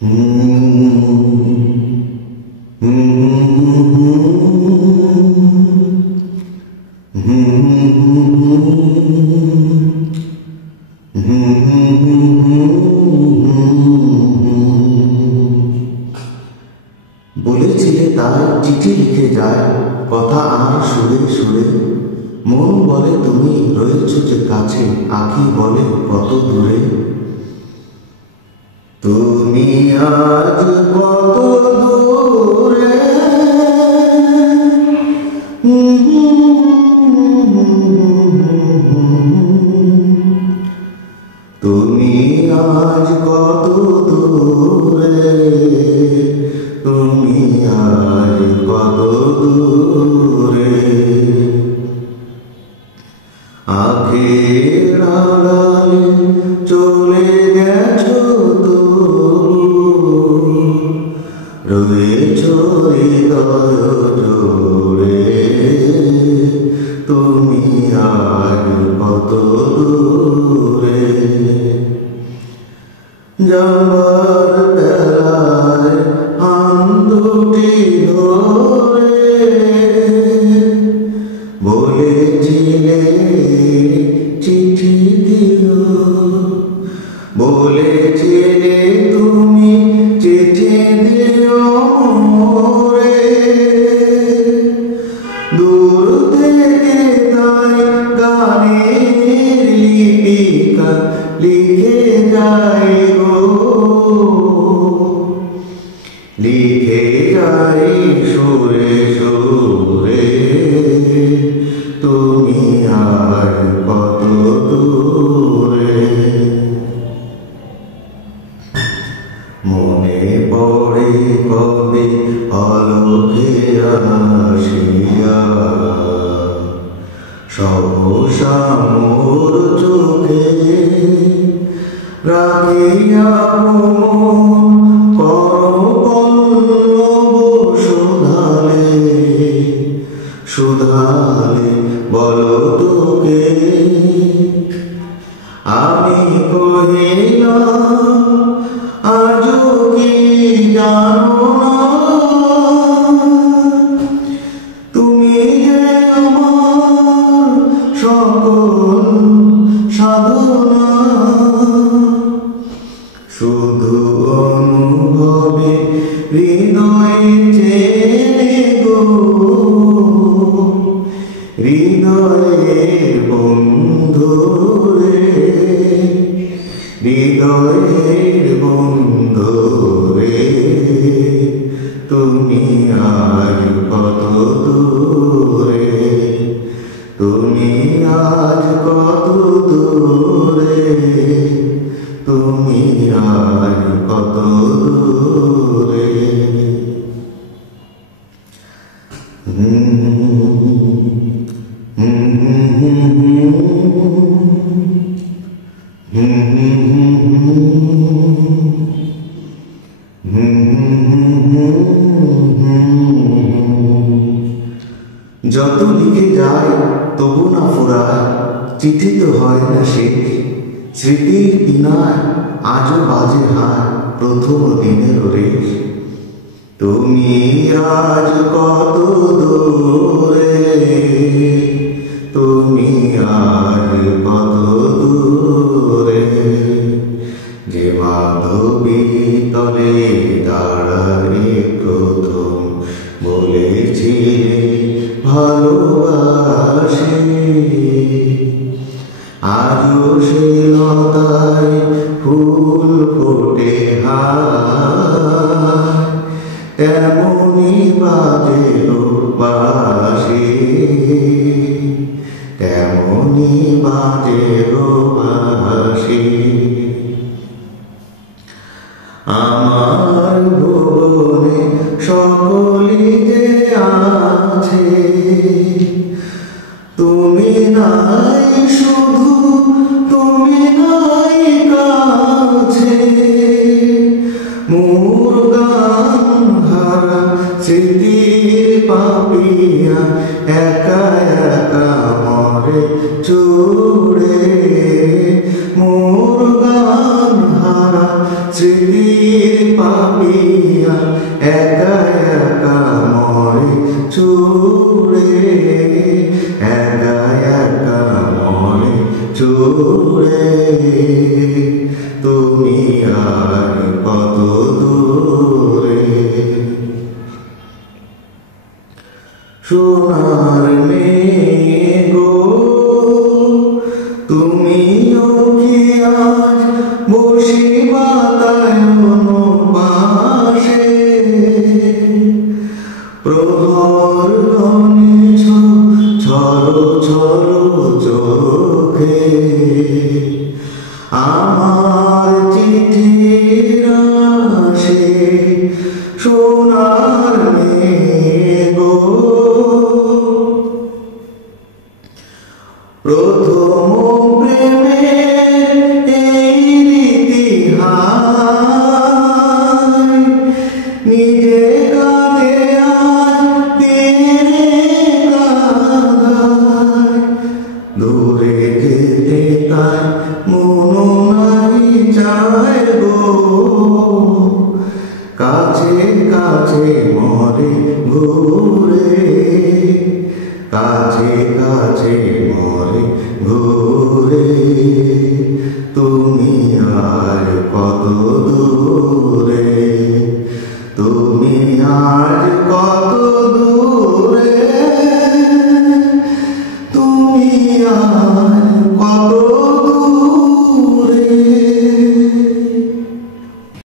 বলেছিলে তাই চিঠি লিখে যায় কথা আর সুরে সুরে, মন বলে তুমি রয়েছ যে কাছে, আঁখি বলে কত দূরে। তুমি আজ কত দূরে, তুমি আজ কত দূরে, তুমি আজ কত দূরে। আখের আড়ালে চলে গেছো রয়েছ হৃদয় জোড়ে, তুমি আজ কত দূরে। যাবার বেলায় হাত দুটি ধরে বলেছিলে চিঠি দিও, বলেছিলে তুমি চিঠি দিও মোরে। দূর থেকে তাই গানের লিপিকা লিখে যায় গো, লিখে যায় সুরে সুরে, তুমি আর কত দূরে। মনে পড়ে কবে আলোকে আসিয়া, সহসা মোর চোখে রাখিয়া সুধালে সুধালে বলো তোকে। আমি কহিলাম আজও কি জানো না, তুমি যে আমার সকল সাধনা। শুধু অনুভবে হৃদয়ে চেনে গো, হৃদয়ের বন্ধু রে, হৃদয়ের বন্ধু রে, তুমি আজ কত দূরে, তুমি আজ কত দূরে, তুমি আজ কত দূরে। যত লিখে যায় তবু না ফুরায়, চিঠি তো হয় না শেষ। স্মৃতির বিনায় আজও বাজে হায় প্রথম দিনের রেশ। তুমি আজ কত দূরে, তুমি আজ কত দূরে। যে মাধবী তলে দাঁড়ালে প্রথম বলেছিলে ভালোবাসি, আজও সে লতায় ফুল ফোটে হায়, তেমনি বাজে বাঁশি, তেমনি বাজে বাঁশি। আমার ভুবনে সকলি যে আছে, তুমি নাই শুধু, তুমি নাই কাছে। মোর গান হারা স্মৃতির পাপিয়া একা একা মরে চুড়ে। মোর গান হারা স্মৃতির পাপিয়া একা একা মরে ছুড়ে, একা একা মরে ছুড়ে। তুমি আর কত দূরে? সোনার মেয়ে গো, তুমিও কি আজ বসে বাতায়ন পাশে? প্রহর গণেছ ছলো ছলো চোখে, আমার চিঠির আসে সোনার মেয়ে গো। প্রথম প্রেমের এই ইতিহাস নিজে কাঁদে আজ দিনে কাঁদায়। দূরে যেতে তাই মন নাই চায় গো, কাছে কাছে মরে ঘুরে, কাছে কাছে মরে ঘুরে।